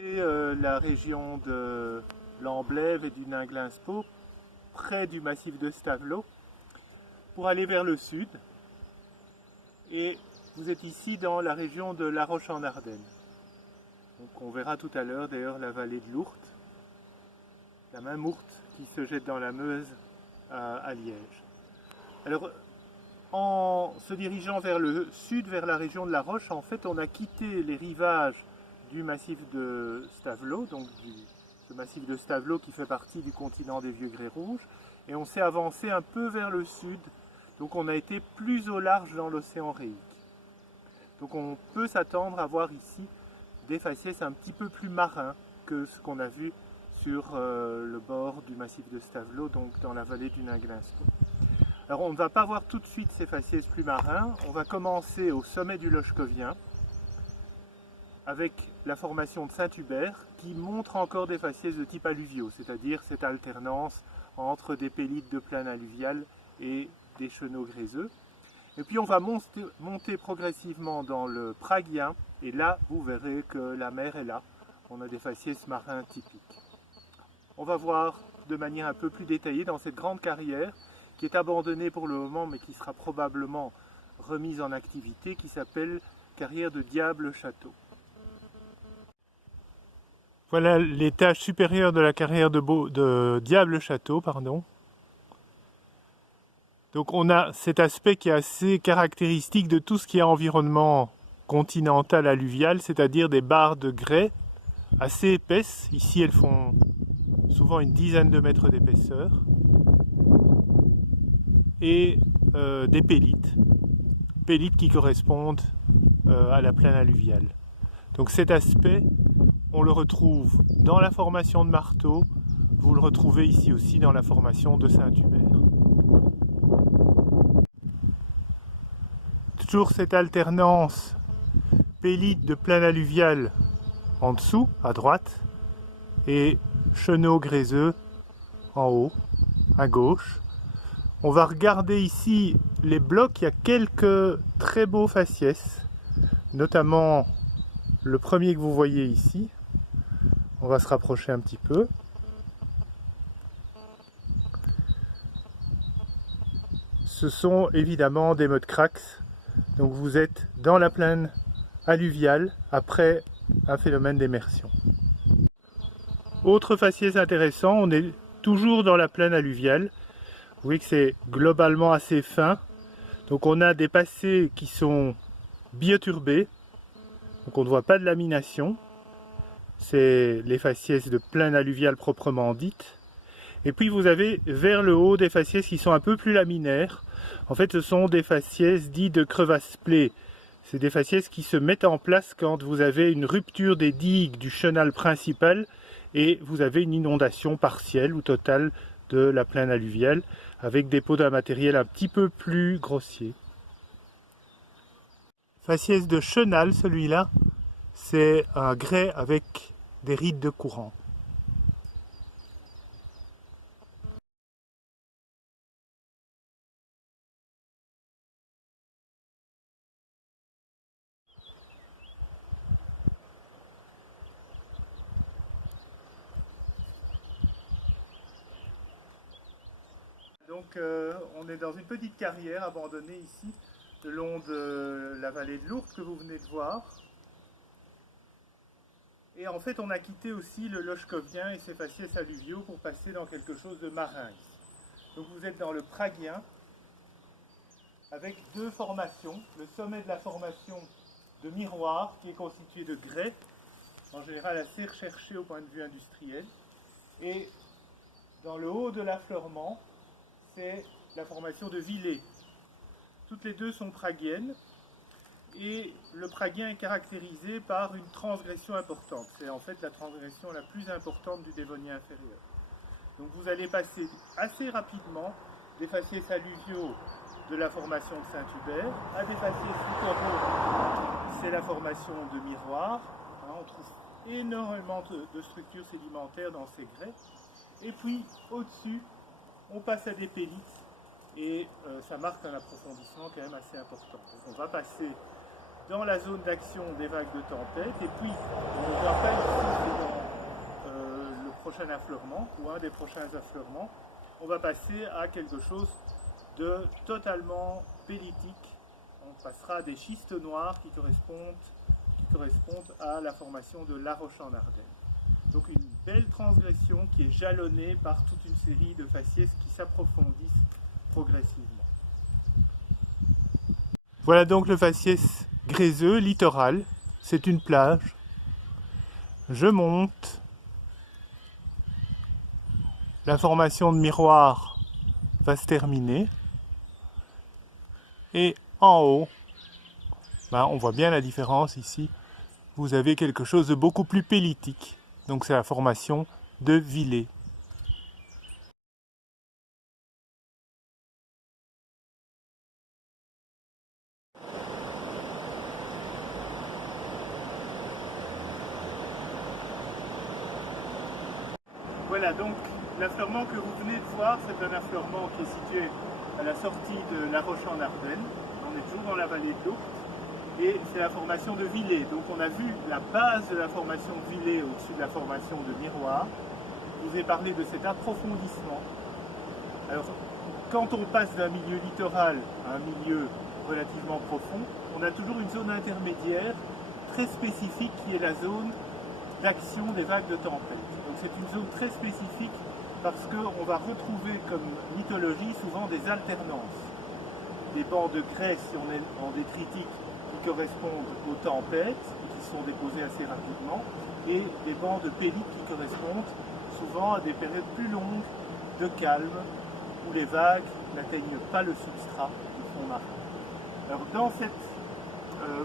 Et la région de l'Amblève et du Ninglinspo, près du massif de Stavelot, pour aller vers le sud. Et vous êtes ici dans la région de La Roche-en-Ardenne. Donc on verra tout à l'heure d'ailleurs la vallée de l'Ourthe, la même Ourthe qui se jette dans la Meuse à Liège. Alors en se dirigeant vers le sud, vers la région de La Roche, en fait on a quitté les rivages du massif de Stavelot, donc ce massif de Stavelot qui fait partie du continent des Vieux Grès Rouges, et on s'est avancé un peu vers le sud, donc on a été plus au large dans l'océan Réique. Donc on peut s'attendre à voir ici des faciès un petit peu plus marins que ce qu'on a vu sur le bord du massif de Stavelot, donc dans la vallée du Ninglinspo. Alors on ne va pas voir tout de suite ces faciès plus marins, on va commencer au sommet du Lochcovien, avec la formation de Saint-Hubert qui montre encore des faciès de type alluviaux, c'est-à-dire cette alternance entre des pélites de plaine alluviale et des chenaux gréseux. Et puis on va monter progressivement dans le Praguien, et là vous verrez que la mer est là, on a des faciès marins typiques. On va voir de manière un peu plus détaillée dans cette grande carrière qui est abandonnée pour le moment mais qui sera probablement remise en activité, qui s'appelle carrière de Diable-Château. Voilà l'étage supérieur de la carrière de Diable-Château, pardon. Donc on a cet aspect qui est assez caractéristique de tout ce qui est environnement continental alluvial, c'est-à-dire des barres de grès assez épaisses. Ici elles font souvent une dizaine de mètres d'épaisseur. Et des pélites qui correspondent à la plaine alluviale. Donc cet aspect, on le retrouve dans la formation de Marteau, vous le retrouvez ici aussi dans la formation de Saint-Hubert. Toujours cette alternance pélite de plaine alluviale en dessous, à droite, et chenaux gréseux en haut, à gauche. On va regarder ici les blocs, il y a quelques très beaux faciès, notamment le premier que vous voyez ici. On va se rapprocher un petit peu. Ce sont évidemment des Mudcracks. Donc vous êtes dans la plaine alluviale après un phénomène d'immersion. Autre faciès intéressant, on est toujours dans la plaine alluviale. Vous voyez que c'est globalement assez fin. Donc on a des passés qui sont bioturbés. Donc on ne voit pas de lamination. C'est les faciès de plaine alluviale proprement dite. Et puis vous avez vers le haut des faciès qui sont un peu plus laminaires. En fait ce sont des faciès dits de crevasse-play. C'est des faciès qui se mettent en place quand vous avez une rupture des digues du chenal principal et vous avez une inondation partielle ou totale de la plaine alluviale avec des pots d'un matériel un petit peu plus grossier. Faciès de chenal, celui-là, c'est un grès avec des rides de courant. Donc on est dans une petite carrière abandonnée ici, le long de la vallée de l'Ourthe que vous venez de voir. Et en fait on a quitté aussi le Lochcovien et ses faciès alluviaux pour passer dans quelque chose de marin ici. Donc vous êtes dans le Praguien avec deux formations. Le sommet de la formation de Miroir qui est constitué de grès, en général assez recherché au point de vue industriel. Et dans le haut de l'affleurement, c'est la formation de Villers. Toutes les deux sont praguiennes et le praguien est caractérisé par une transgression importante. C'est en fait la transgression la plus importante du Dévonien inférieur. Donc vous allez passer assez rapidement des faciès alluviaux de la formation de Saint-Hubert à des faciès littoraux. C'est la formation de Miroir. On trouve énormément de structures sédimentaires dans ces grès. Et puis au-dessus, on passe à des pélites et ça marque un approfondissement quand même assez important. Donc on va passer dans la zone d'action des vagues de tempête. Et puis, on ne voit pas ici, c'est dans le prochain affleurement ou un des prochains affleurements, on va passer à quelque chose de totalement pélitique. On passera à des schistes noirs qui correspondent à la formation de La Roche en Ardenne. Donc une belle transgression qui est jalonnée par toute une série de faciès qui s'approfondissent progressivement. Voilà donc le faciès gréseux, littoral. C'est une plage. Je monte. La formation de miroir va se terminer. Et en haut, on voit bien la différence ici. Vous avez quelque chose de beaucoup plus pélitique. Donc c'est la formation de Villers. Voilà, donc l'affleurement que vous venez de voir, c'est un affleurement qui est situé à la sortie de La Roche en Ardenne. On est toujours dans la vallée de l'Ourcq. Et c'est la formation de Villers. Donc on a vu la base de la formation de Villers au-dessus de la formation de Miroir. Je vous ai parlé de cet approfondissement. Alors, quand on passe d'un milieu littoral à un milieu relativement profond, on a toujours une zone intermédiaire très spécifique qui est la zone d'action des vagues de tempête. Donc c'est une zone très spécifique parce qu'on va retrouver comme mythologie souvent des alternances. Des bancs de grès, si on est en détritique, qui correspondent aux tempêtes, qui sont déposées assez rapidement, et des bancs de pélites qui correspondent souvent à des périodes plus longues de calme, où les vagues n'atteignent pas le substrat du fond marin. Alors dans cette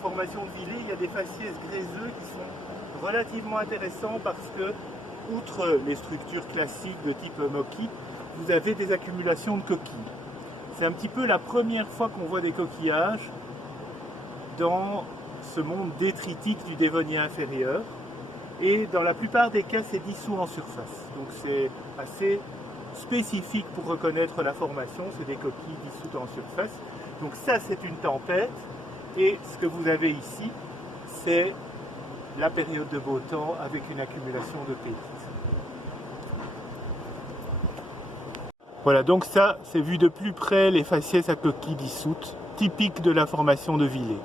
formation de Villers, il y a des faciès gréseux qui sont relativement intéressants parce que, outre les structures classiques de type moquis, vous avez des accumulations de coquilles. C'est un petit peu la première fois qu'on voit des coquillages dans ce monde détritique du Dévonien inférieur, et dans la plupart des cas c'est dissous en surface, donc c'est assez spécifique pour reconnaître la formation, c'est des coquilles dissoutes en surface. Donc ça c'est une tempête, et ce que vous avez ici c'est la période de beau temps avec une accumulation de pélites. Voilà, donc ça c'est vu de plus près les faciès à coquilles dissoutes, typiques de la formation de Villers.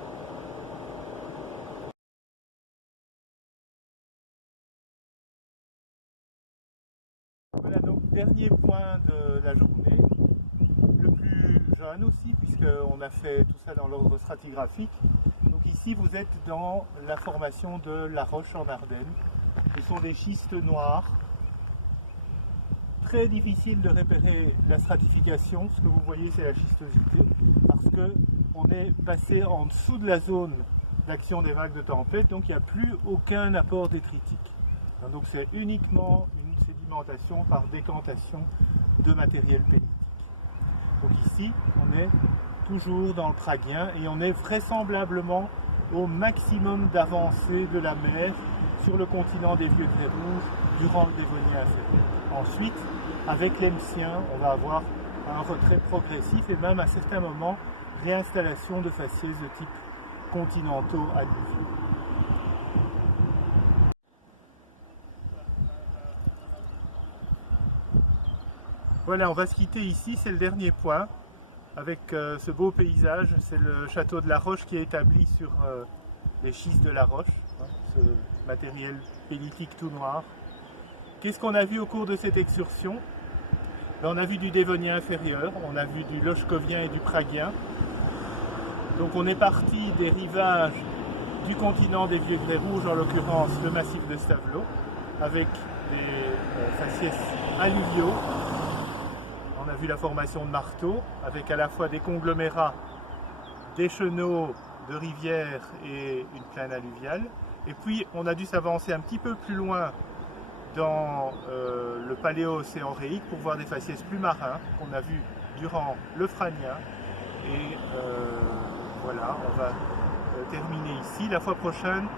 Voilà donc dernier point de la journée, le plus jeune aussi puisqu'on a fait tout ça dans l'ordre stratigraphique. Donc ici vous êtes dans la formation de La Roche en Ardenne. Ce sont des schistes noirs, très difficile de repérer la stratification. Ce que vous voyez c'est la schistosité parce qu'on est passé en dessous de la zone d'action des vagues de tempête, donc il n'y a plus aucun apport détritique. Donc c'est uniquement une sédimentation par décantation de matériel pélitique. Donc ici, on est toujours dans le Praguien et on est vraisemblablement au maximum d'avancée de la mer sur le continent des Vieux Grès Rouges durant le Dévonien inférieur. Ensuite, avec l'Emsien, on va avoir un retrait progressif et même à certains moments, réinstallation de faciès de type continentaux alluviaux. Voilà, on va se quitter ici, c'est le dernier point, avec ce beau paysage. C'est le château de La Roche qui est établi sur les schistes de La Roche, ce matériel pélitique tout noir. Qu'est-ce qu'on a vu au cours de cette excursion? On a vu du Dévonien inférieur, on a vu du Lochkovien et du Praguien. Donc on est parti des rivages du continent des Vieux Grès Rouges, en l'occurrence le massif de Stavelot, avec des faciès alluviaux. On a vu la formation de marteaux, avec à la fois des conglomérats, des chenaux de rivières et une plaine alluviale. Et puis on a dû s'avancer un petit peu plus loin dans le paléo-océan-réique pour voir des faciès plus marins qu'on a vus durant le Franien. Et voilà, on va terminer ici. La fois prochaine,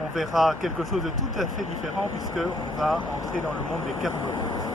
on verra quelque chose de tout à fait différent puisqu'on va entrer dans le monde des carbonates.